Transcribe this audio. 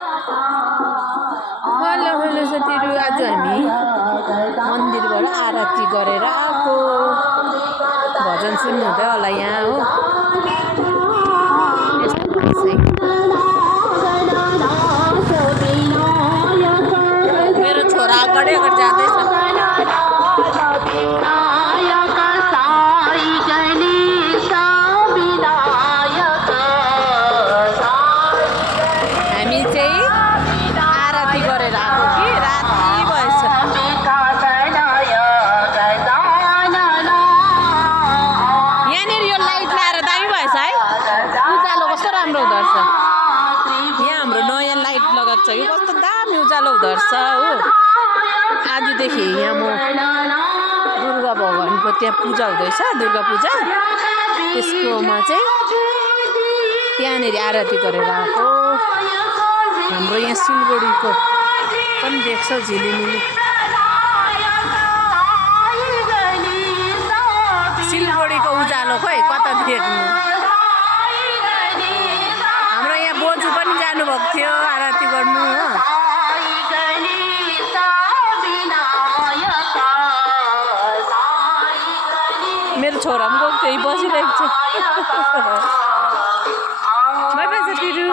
Hello hello साथीहरू, आज हामी मन्दिरबाट आरती गरेर आएको। भजन सुन्नुहुँदै होला यहाँ हो। मेरो छोरा अगाडि अगाडि जाँदैछ। हामी चाहिँ आरती गरेर आएको कि राति भएछ। यहाँनिर यो लाइट लगाएर दामी भएछ है। उज्यालो कस्तो राम्रो हुँदो रहेछ। यहाँ हाम्रो नयाँ लाइट लगाएको छ कि कस्तो दामी उज्यालो हुँदो रहेछ हो। आजदेखि यहाँ म दुर्गा भगवानको त्यहाँ पूजा हुँदैछ, दुर्गा पूजा। त्यसकोमा चाहिँ त्यहाँनिर आरती गरेर आएको। हाम्रो यहाँ सिलगढीको पनि देख्छ झिलिमिली। सिलगढीको उज्यालो खोइ कता देख्नु। हाम्रो यहाँ बोजू पनि जानुभएको थियो आरती गर्नु हो। मेरो छोरा पनि गएको थियो, बसिरहेको छ। बाई बाई साथीहरू।